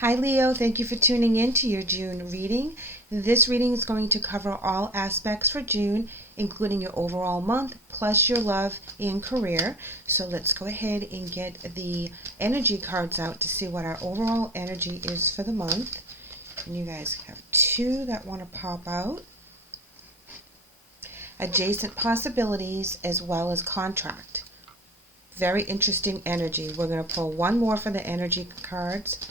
Hi Leo, thank you for tuning in to your June reading. This reading is going to cover all aspects for June, including your overall month, plus your love and career. So let's go ahead and get the energy cards out to see what our overall energy is for the month. And you guys have two that want to pop out. Adjacent possibilities as well as contract. Very interesting energy. We're going to pull one more for the energy cards.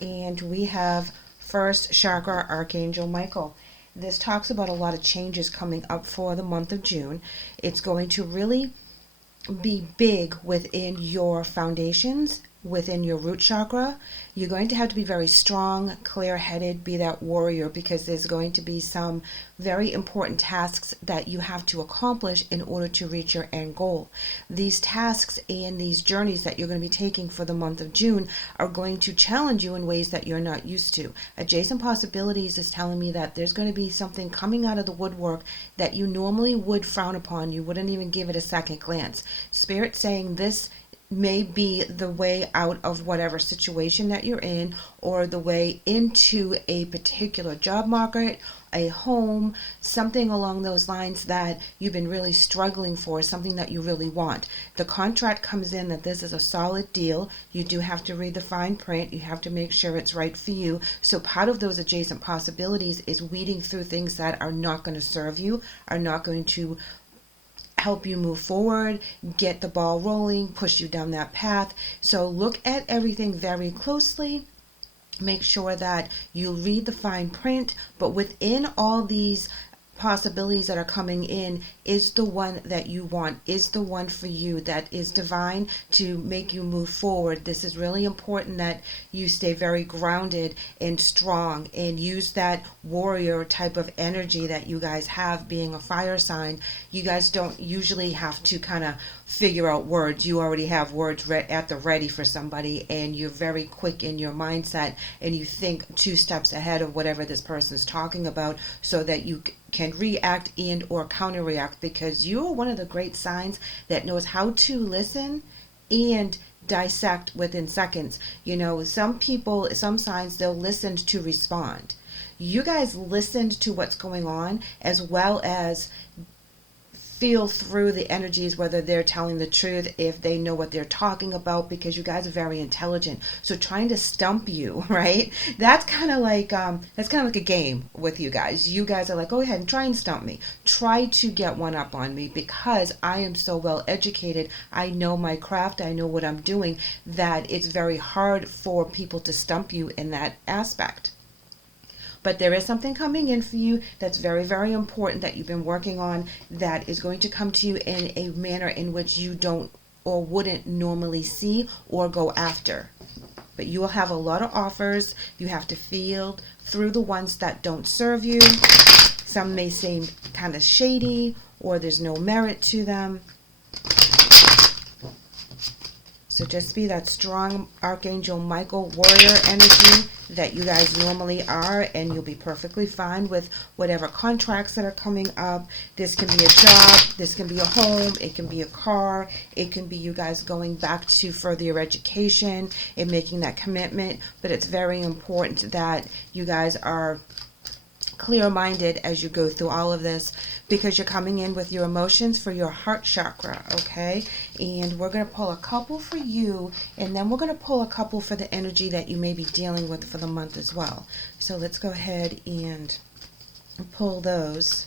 And we have first chakra Archangel Michael. This talks about a lot of changes coming up for the month of June. It's going to really be big within your foundations, within your root chakra. You're going to have to be very strong, clear-headed, be that warrior, because there's going to be some very important tasks that you have to accomplish in order to reach your end goal. These tasks and these journeys that you're going to be taking for the month of June are going to challenge you in ways that you're not used to. Adjacent possibilities is telling me that there's going to be something coming out of the woodwork that you normally would frown upon. You wouldn't even give it a second glance. Spirit saying this may be the way out of whatever situation that you're in, or the way into a particular job market, a home, something along those lines that you've been really struggling for, something that you really want. The contract comes in that this is a solid deal. You do have to read the fine print. You have to make sure it's right for you. So part of those adjacent possibilities is weeding through things that are not going to serve you, are not going to help you move forward, get the ball rolling, push you down that path. So look at everything very closely. Make sure that you read the fine print, but within all these possibilities that are coming in is the one that you want, is the one for you, that is divine to make you move forward. This is really important that you stay very grounded and strong and use that warrior type of energy that you guys have, being a fire sign. You guys don't usually have to kind of figure out words. You already have words at the ready for somebody, and you're very quick in your mindset, and you think 2 steps ahead of whatever this person's talking about, so that you can react and or counter react, because you are one of the great signs that knows how to listen and dissect within seconds. You know, some people, some signs, they'll listen to respond. You guys listened to what's going on, as well as feel through the energies, whether they're telling the truth, if they know what they're talking about, because you guys are very intelligent. So trying to stump you, right? That's kind of like a game with you guys. You guys are like, go ahead and try and stump me. Try to get one up on me, because I am so well educated. I know my craft. I know what I'm doing, that it's very hard for people to stump you in that aspect. But there is something coming in for you that's very, very important that you've been working on, that is going to come to you in a manner in which you don't or wouldn't normally see or go after. But you will have a lot of offers. You have to field through the ones that don't serve you. Some may seem kind of shady, or there's no merit to them. So just be that strong Archangel Michael warrior energy that you guys normally are, and you'll be perfectly fine with whatever contracts that are coming up. This can be a job, this can be a home, it can be a car, it can be you guys going back to further your education and making that commitment. But it's very important that you guys are clear-minded as you go through all of this, because you're coming in with your emotions for your heart chakra, okay? And we're going to pull a couple for you, and then we're going to pull a couple for the energy that you may be dealing with for the month as well. So let's go ahead and pull those.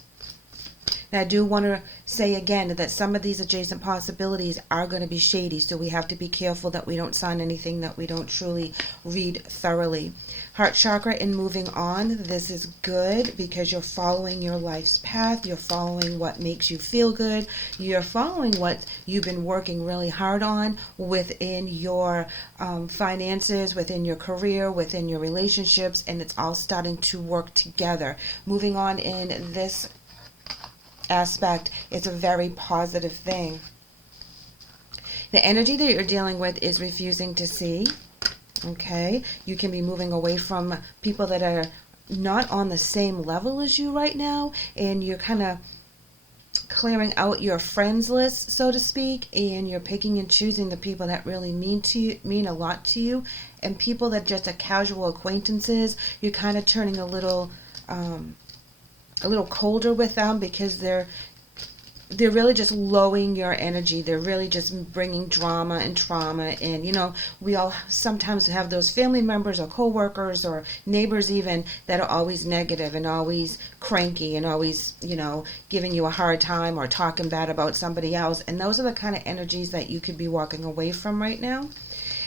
And I do want to say again that some of these adjacent possibilities are going to be shady, so we have to be careful that we don't sign anything that we don't truly read thoroughly. Heart chakra, and moving on, this is good because you're following your life's path. You're following what makes you feel good. You're following what you've been working really hard on within your finances, within your career, within your relationships, and it's all starting to work together. Moving on in this aspect, it's a very positive thing. The energy that you're dealing with is refusing to see. Okay, you can be moving away from people that are not on the same level as you right now, and you're kind of clearing out your friends list, so to speak, and you're picking and choosing the people that really mean a lot to you, and people that just are casual acquaintances, you're kind of turning a little colder with them because they're really just lowering your energy. They're really just bringing drama and trauma. And, we all sometimes have those family members or coworkers or neighbors even that are always negative and always cranky and always, giving you a hard time or talking bad about somebody else. And those are the kind of energies that you could be walking away from right now.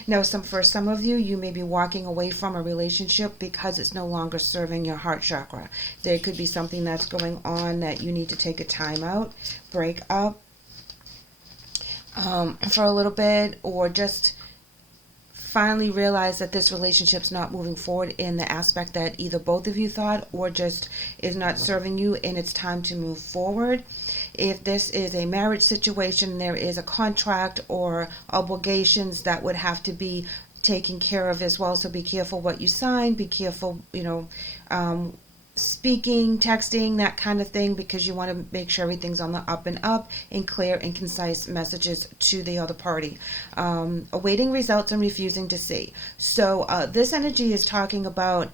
Now, for some of you, you may be walking away from a relationship because it's no longer serving your heart chakra. There could be something that's going on that you need to take a time out, break up for a little bit, or just finally realize that this relationship's not moving forward in the aspect that either both of you thought or just is not serving you, and it's time to move forward. If this is a marriage situation, there is a contract or obligations that would have to be taken care of as well. So be careful what you sign. Be careful, speaking, texting, that kind of thing, because you want to make sure everything's on the up and up and clear and concise messages to the other party. Awaiting results and refusing to see. So this energy is talking about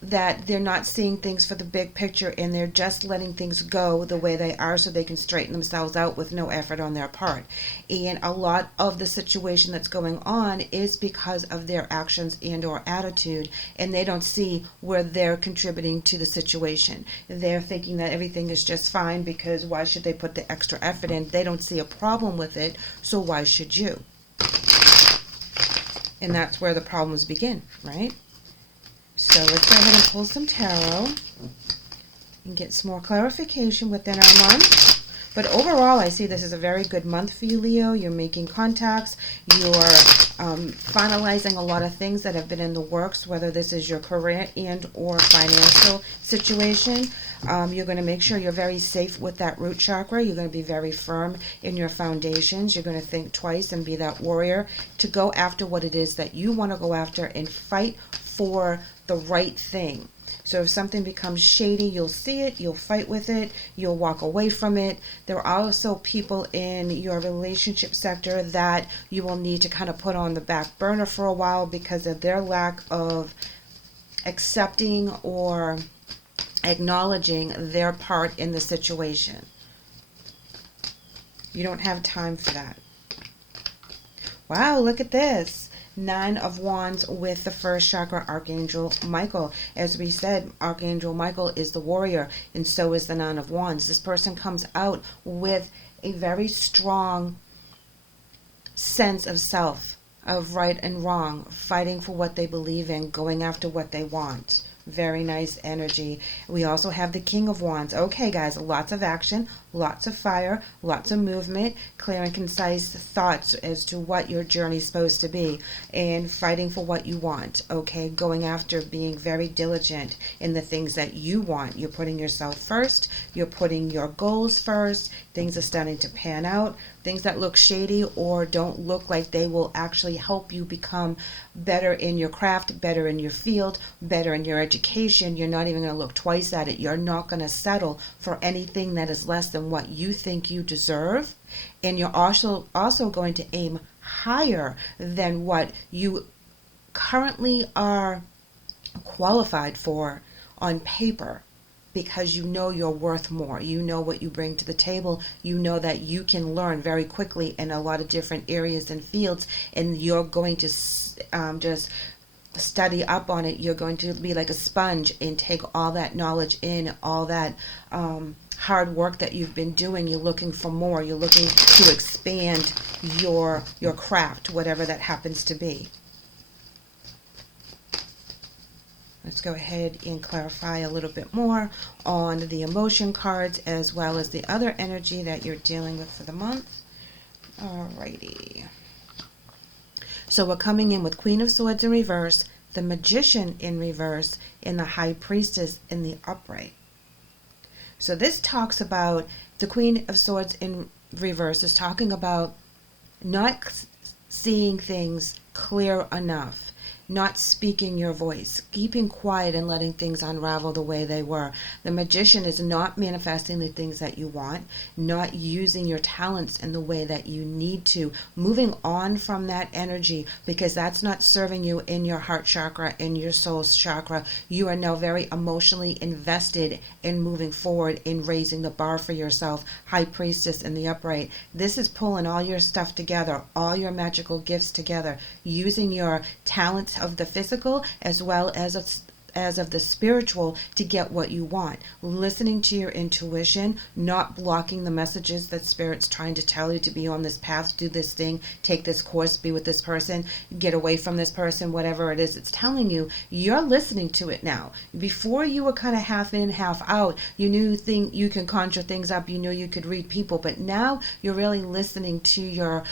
that they're not seeing things for the big picture, and they're just letting things go the way they are so they can straighten themselves out with no effort on their part. And a lot of the situation that's going on is because of their actions and or attitude, and they don't see where they're contributing to the situation. They're thinking that everything is just fine, because why should they put the extra effort in? They don't see a problem with it, so why should you? And that's where the problems begin, right? So let's go ahead and pull some tarot and get some more clarification within our month. But overall, I see this is a very good month for you, Leo. You're making contacts. You're finalizing a lot of things that have been in the works, whether this is your career and or financial situation. You're going to make sure you're very safe with that root chakra. You're going to be very firm in your foundations. You're going to think twice and be that warrior to go after what it is that you want to go after and fight for the right thing. So if something becomes shady, you'll see it, you'll fight with it, you'll walk away from it. There are also people in your relationship sector that you will need to kind of put on the back burner for a while because of their lack of accepting or acknowledging their part in the situation. You don't have time for that. Wow, look at this. 9 of Wands with the first chakra, Archangel Michael. As we said, Archangel Michael is the warrior, and so is the 9 of Wands. This person comes out with a very strong sense of self, of right and wrong, fighting for what they believe in, going after what they want. Very nice energy. We also have the King of Wands. Okay, guys, lots of action, lots of fire, lots of movement, clear and concise thoughts as to what your journey is supposed to be, and fighting for what you want. Okay, going after, being very diligent in the things that you want. You're putting yourself first. You're putting your goals first. Things are starting to pan out. Things that look shady or don't look like they will actually help you become better in your craft, better in your field, better in your education. You're not even going to look twice at it. You're not going to settle for anything that is less than what you think you deserve. And you're also going to aim higher than what you currently are qualified for on paper, because you know you're worth more. You know what you bring to the table. You know that you can learn very quickly in a lot of different areas and fields, and you're going to just study up on it. You're going to be like a sponge and take all that knowledge in, all that hard work that you've been doing. You're looking for more. You're looking to expand your craft, whatever that happens to be. Let's go ahead and clarify a little bit more on the emotion cards as well as the other energy that you're dealing with for the month. Alrighty. So we're coming in with Queen of Swords in reverse, the Magician in reverse, and the High Priestess in the upright. So this talks about the Queen of Swords in reverse is talking about not seeing things clear enough. not speaking your voice, keeping quiet and letting things unravel the way they were. The magician is not manifesting the things that you want, not using your talents in the way that you need to, moving on from that energy because that's not serving you in your heart chakra, in your soul chakra. You are now very emotionally invested in moving forward, in raising the bar for yourself. High Priestess in the upright. This is pulling all your stuff together, all your magical gifts together, using your talents of the physical as well as of the spiritual to get what you want. Listening to your intuition, not blocking the messages that Spirit's trying to tell you to be on this path, do this thing, take this course, be with this person, get away from this person, whatever it is it's telling you. You're listening to it now. Before you were kind of half in, half out. You knew you can conjure things up. You knew you could read people, but now you're really listening to your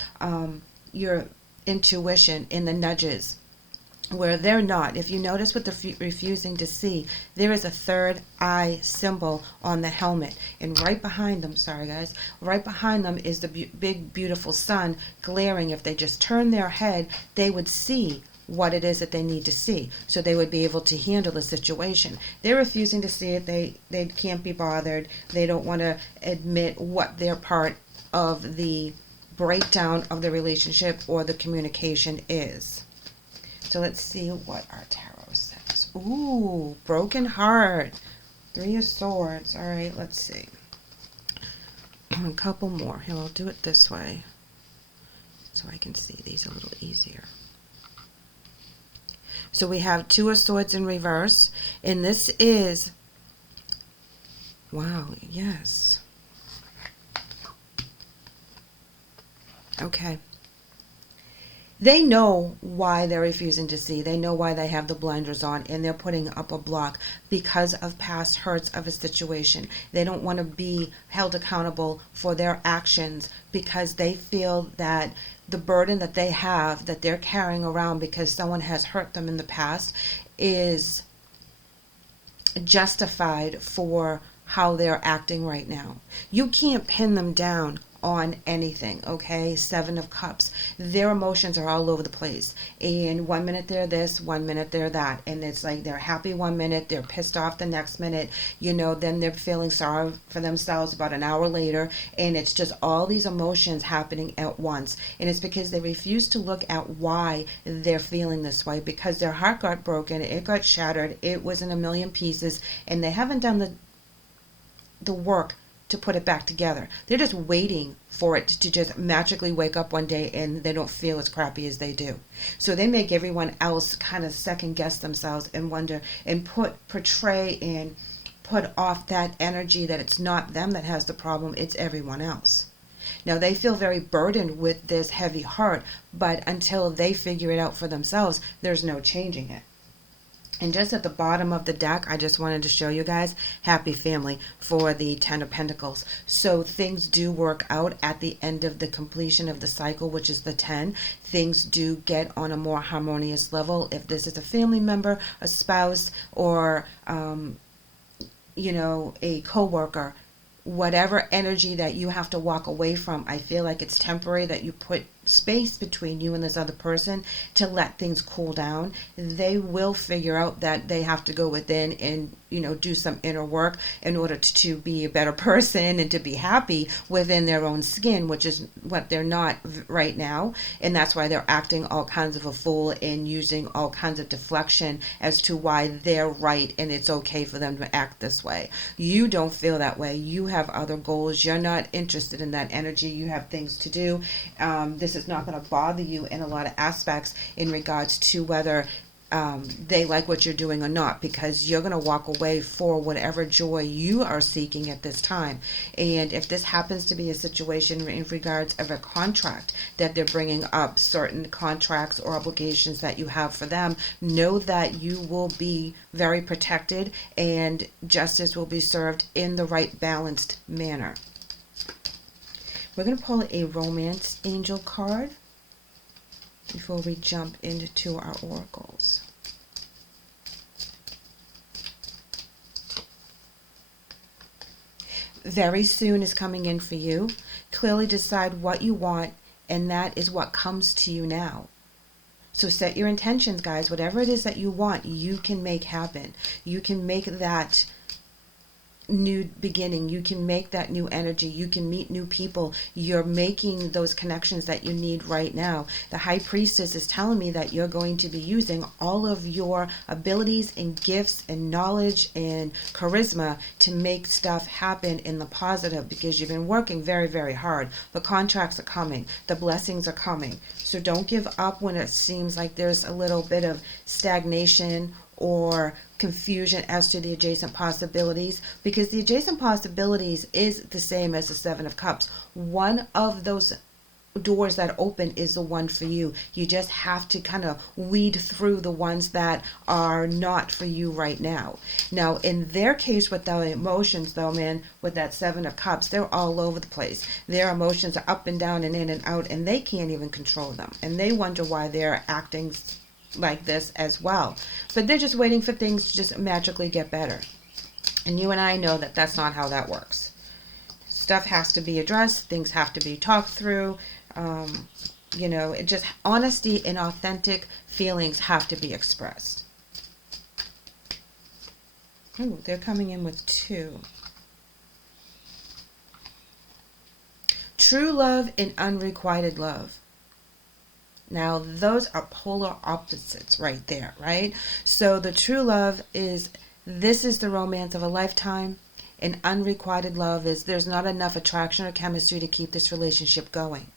intuition in the nudges where they're not. If you notice with the refusing to see, there is a third eye symbol on the helmet, and right behind them, sorry guys, right behind them is the big beautiful sun glaring. If they just turn their head, they would see what it is that they need to see, so they would be able to handle the situation. They're refusing to see it. They can't be bothered. They don't want to admit what their part of the breakdown of the relationship or the communication is. So let's see what our tarot says. Ooh, broken heart. 3 of Swords. All right, let's see. A couple more. Here, I'll do it this way so I can see these a little easier. So we have 2 of Swords in reverse, and this is, wow, yes. Okay. They know why they're refusing to see. They know why they have the blinders on, and they're putting up a block because of past hurts of a situation. They don't want to be held accountable for their actions because they feel that the burden that they have, that they're carrying around because someone has hurt them in the past, is justified for how they're acting right now. You can't pin them down on anything, okay? 7 of Cups. Their emotions are all over the place. And 1 minute they're this, 1 minute they're that. And it's like they're happy 1 minute, they're pissed off the next minute, then they're feeling sorry for themselves about an hour later. And it's just all these emotions happening at once. And it's because they refuse to look at why they're feeling this way, because their heart got broken, it got shattered, it was in a million pieces, and they haven't done the work to put it back together. They're just waiting for it to just magically wake up one day and they don't feel as crappy as they do. So they make everyone else kind of second guess themselves and wonder and portray and put off that energy that it's not them that has the problem, it's everyone else. Now they feel very burdened with this heavy heart, but until they figure it out for themselves, there's no changing it. And just at the bottom of the deck, I just wanted to show you guys happy family for the 10 of Pentacles. So things do work out at the end of the completion of the cycle, which is the 10. Things do get on a more harmonious level. If this is a family member, a spouse, or, a co-worker, whatever energy that you have to walk away from, I feel like it's temporary, that you put space between you and this other person to let things cool down. They will figure out that they have to go within and do some inner work in order to be a better person and to be happy within their own skin, which is what they're not right now. And that's why they're acting all kinds of a fool and using all kinds of deflection as to why they're right and it's okay for them to act this way. You don't feel that way. You have other goals. You're not interested in that energy. You have things to do. This is not going to bother you in a lot of aspects in regards to whether they like what you're doing or not, because you're going to walk away for whatever joy you are seeking at this time. And if this happens to be a situation in regards of a contract that they're bringing up, certain contracts or obligations that you have for them, know that you will be very protected and justice will be served in the right balanced manner. We're going to pull a romance angel card before we jump into our oracles. Very soon is coming in for you. Clearly decide what you want, and that is what comes to you now. So set your intentions, guys. Whatever it is that you want, you can make happen. You can make that new beginning. You can make that new energy. You can meet new people. You're making those connections that you need right now. The High Priestess is telling me that you're going to be using all of your abilities and gifts and knowledge and charisma to make stuff happen in the positive, because you've been working very, very hard. The contracts are coming. The blessings are coming. So don't give up when it seems like there's a little bit of stagnation or confusion as to the adjacent possibilities, because the adjacent possibilities is the same as the Seven of Cups. One of those doors that open is the one for you. You just have to kind of weed through the ones that are not for you right now. Now, in their case with the emotions, though, man, with that Seven of Cups, they're all over the place. Their emotions are up and down and in and out, and they can't even control them. And they wonder why they're acting like this as well. But they're just waiting for things to just magically get better. And you and I know that that's not how that works. Stuff has to be addressed. Things have to be talked through. It just, honesty and authentic feelings have to be expressed. Ooh, they're coming in with 2. True love and unrequited love. Now, those are polar opposites right there, right? So the true love is, this is the romance of a lifetime. And unrequited love is, there's not enough attraction or chemistry to keep this relationship going.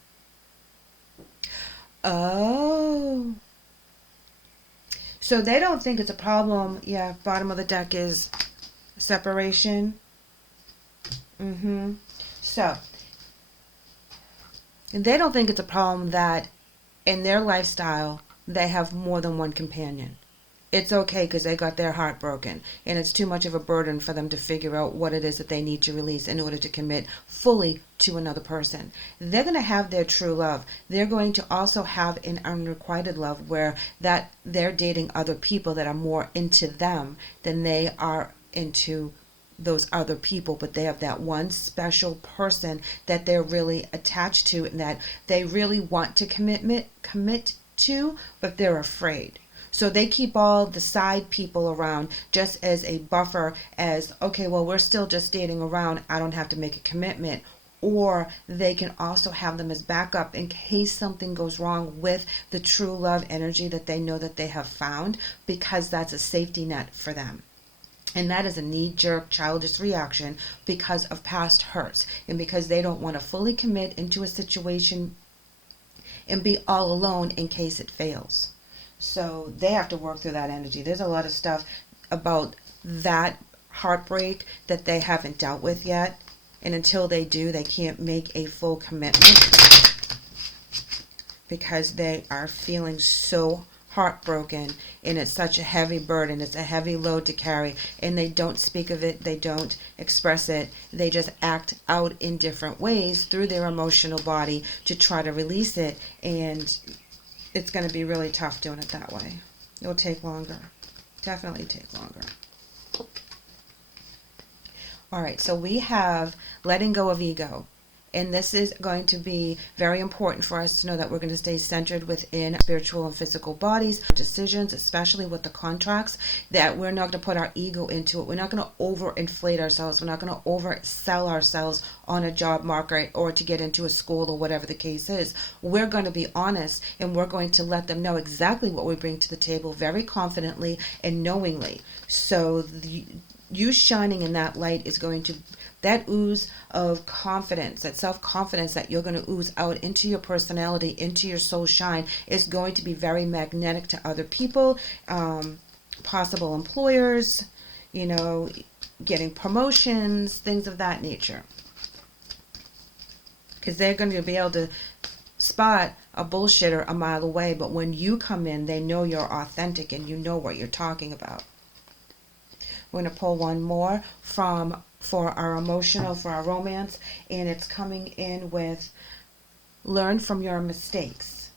Oh. So they don't think it's a problem. Yeah, bottom of the deck is separation. So, they don't think it's a problem that in their lifestyle they have more than one companion. It's okay because they got their heart broken, and it's too much of a burden for them to figure out what it is that they need to release in order to commit fully to another person. They're going to have their true love. They're going to also have an unrequited love where that they're dating other people that are more into them than they are into those other people, but they have that one special person that they're really attached to and that they really want to commit to, but they're afraid. So they keep all the side people around just as a buffer, as, okay, well, we're still just dating around, I don't have to make a commitment. Or they can also have them as backup in case something goes wrong with the true love energy that they know that they have found, because that's a safety net for them. And that is a knee-jerk, childish reaction because of past hurts and because they don't want to fully commit into a situation and be all alone in case it fails. So they have to work through that energy. There's a lot of stuff about that heartbreak that they haven't dealt with yet. And until they do, they can't make a full commitment because they are feeling so heartbroken, and it's such a heavy burden. It's a heavy load to carry, and they don't speak of it. They don't express it. They just act out in different ways through their emotional body to try to release it, and it's going to be really tough doing it that way. It'll take longer. Definitely take longer. All right, so we have letting go of ego. And this is going to be very important for us to know that we're going to stay centered within spiritual and physical bodies, decisions, especially with the contracts, that we're not going to put our ego into it. We're not going to overinflate ourselves. We're not going to oversell ourselves on a job market or to get into a school or whatever the case is. We're going to be honest, and we're going to let them know exactly what we bring to the table very confidently and knowingly. So you shining in that light is going to, that ooze of confidence, that self-confidence that you're going to ooze out into your personality, into your soul shine, is going to be very magnetic to other people, possible employers, getting promotions, things of that nature. Because they're going to be able to spot a bullshitter a mile away, but when you come in, they know you're authentic and you know what you're talking about. We're going to pull one more for our emotional, for our romance, and it's coming in with learn from your mistakes.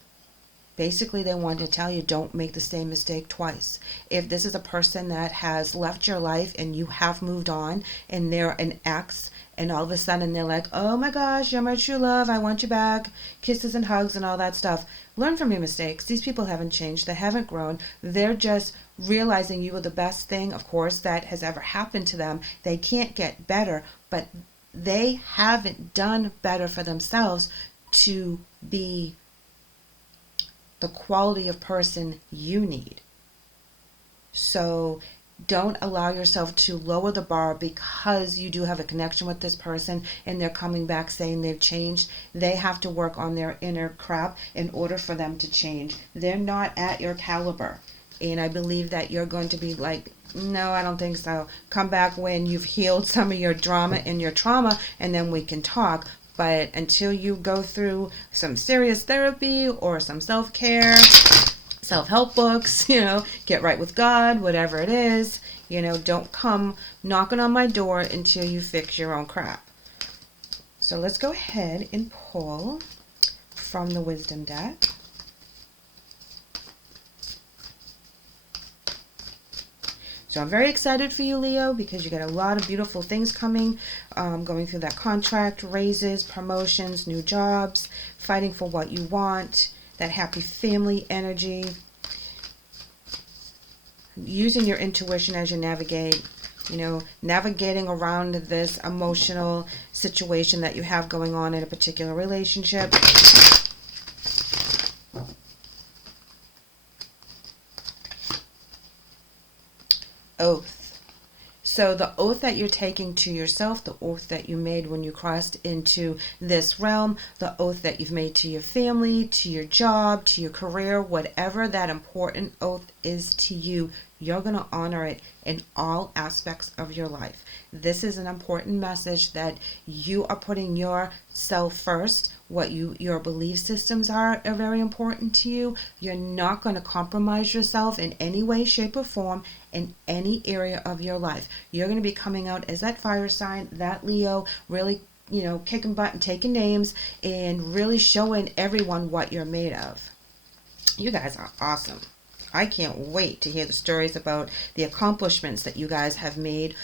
Basically, they want to tell you, don't make the same mistake twice. If this is a person that has left your life and you have moved on and they're an ex, and all of a sudden they're like, oh my gosh, you're my true love, I want you back, kisses and hugs and all that stuff. Learn from your mistakes. These people haven't changed. They haven't grown. They're just realizing you were the best thing, of course, that has ever happened to them. They can't get better, but they haven't done better for themselves to be the quality of person you need. So don't allow yourself to lower the bar because you do have a connection with this person and they're coming back saying they've changed. They have to work on their inner crap in order for them to change. They're not at your caliber. And I believe that you're going to be like, no, I don't think so. Come back when you've healed some of your drama and your trauma, and then we can talk. But until you go through some serious therapy or some self-care, self-help books, get right with God, whatever it is, don't come knocking on my door until you fix your own crap. So let's go ahead and pull from the Wisdom deck. So I'm very excited for you, Leo, because you got a lot of beautiful things coming, going through that contract, raises, promotions, new jobs, fighting for what you want, that happy family energy, using your intuition as you navigate, navigating around this emotional situation that you have going on in a particular relationship. Oath. So the oath that you're taking to yourself, the oath that you made when you crossed into this realm, the oath that you've made to your family, to your job, to your career, whatever that important oath is to you, you're going to honor it in all aspects of your life. This is an important message that you are putting yourself first. What your belief systems are very important to you. You're not going to compromise yourself in any way, shape, or form in any area of your life. You're going to be coming out as that fire sign, that Leo, really, kicking butt and taking names and really showing everyone what you're made of. You guys are awesome. I can't wait to hear the stories about the accomplishments that you guys have made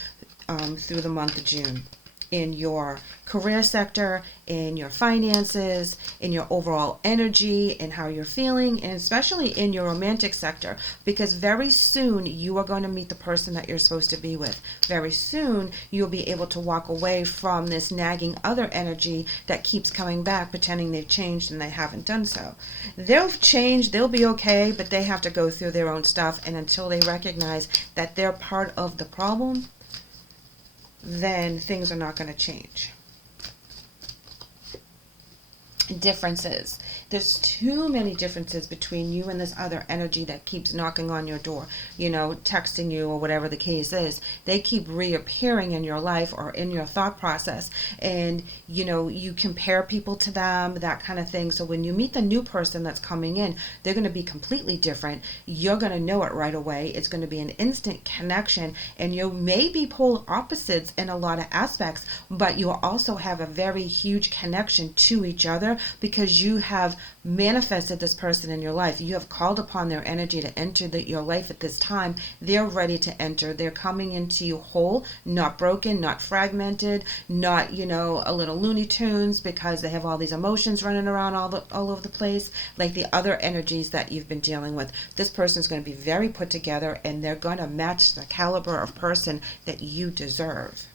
through the month of June in your career sector, in your finances, in your overall energy, in how you're feeling, and especially in your romantic sector, because very soon you are going to meet the person that you're supposed to be with. Very soon you'll be able to walk away from this nagging other energy that keeps coming back, pretending they've changed and they haven't done so. They'll change, they'll be okay, but they have to go through their own stuff, and until they recognize that they're part of the problem, then things are not going to change. Differences. There's too many differences between you and this other energy that keeps knocking on your door, texting you or whatever the case is. They keep reappearing in your life or in your thought process, and you compare people to them, that kind of thing. So when you meet the new person that's coming in, they're going to be completely different. You're going to know it right away. It's going to be an instant connection, and you may be polar opposites in a lot of aspects, but you'll also have a very huge connection to each other because you have manifested this person in your life. You have called upon their energy to enter your life at this time. They're ready to enter. They're coming into you whole, not broken, not fragmented, not, a little Looney Tunes, because they have all these emotions running around all over the place, like the other energies that you've been dealing with. This person's going to be very put together, and they're going to match the caliber of person that you deserve.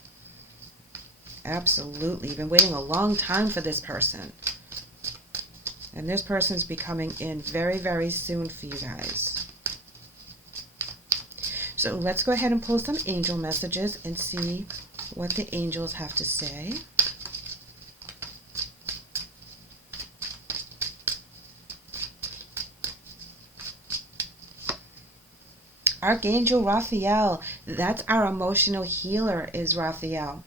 Absolutely. You've been waiting a long time for this person. And this person's be coming in very, very soon for you guys. So let's go ahead and pull some angel messages and see what the angels have to say. Archangel Raphael, that's our emotional healer, is Raphael.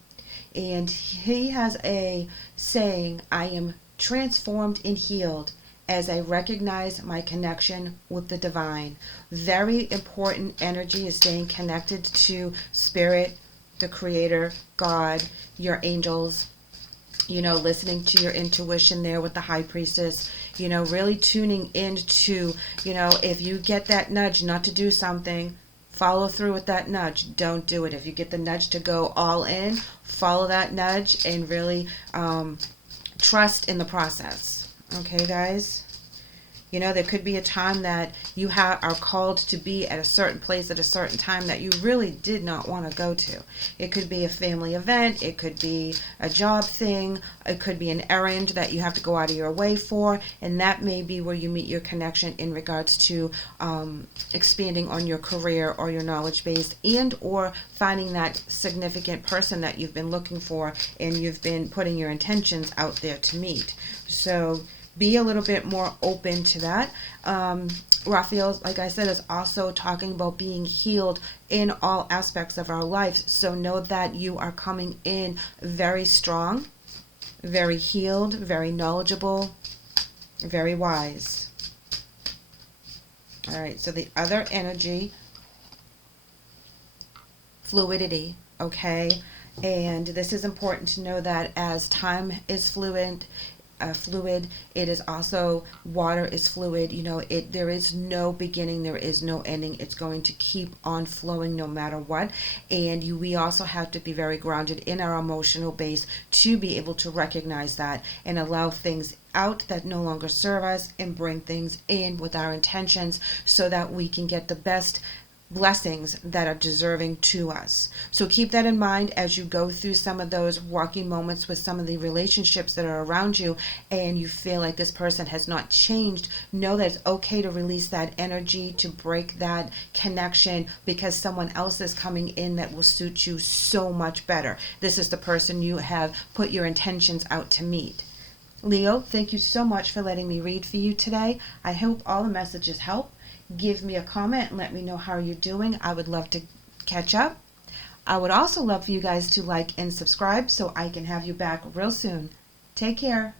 And he has a saying, I am transformed and healed as I recognize my connection with the divine. Very important energy is staying connected to spirit, the creator, God, your angels, listening to your intuition there with the high priestess, really tuning into, if you get that nudge not to do something, follow through with that nudge. Don't do it. If you get the nudge to go all in, follow that nudge and really trust in the process. Okay, guys? There could be a time that you are called to be at a certain place at a certain time that you really did not want to go to. It could be a family event. It could be a job thing. It could be an errand that you have to go out of your way for. And that may be where you meet your connection in regards to expanding on your career or your knowledge base, and or finding that significant person that you've been looking for and you've been putting your intentions out there to meet. So be a little bit more open to that. Raphael, like I said, is also talking about being healed in all aspects of our lives. So know that you are coming in very strong, very healed, very knowledgeable, very wise. All right, so the other energy, fluidity, okay? And this is important to know that as time is fluid, it is also, water is fluid. There is no beginning, there is no ending. It's going to keep on flowing no matter what. And we also have to be very grounded in our emotional base to be able to recognize that and allow things out that no longer serve us and bring things in with our intentions so that we can get the best blessings that are deserving to us. So keep that in mind as you go through some of those rocky moments with some of the relationships that are around you and you feel like this person has not changed. Know that it's okay to release that energy, to break that connection, because someone else is coming in that will suit you so much better. This is the person you have put your intentions out to meet. Leo, thank you so much for letting me read for you today. I hope all the messages help. Give me a comment and let me know how you're doing. I would love to catch up. I would also love for you guys to like and subscribe so I can have you back real soon. Take care.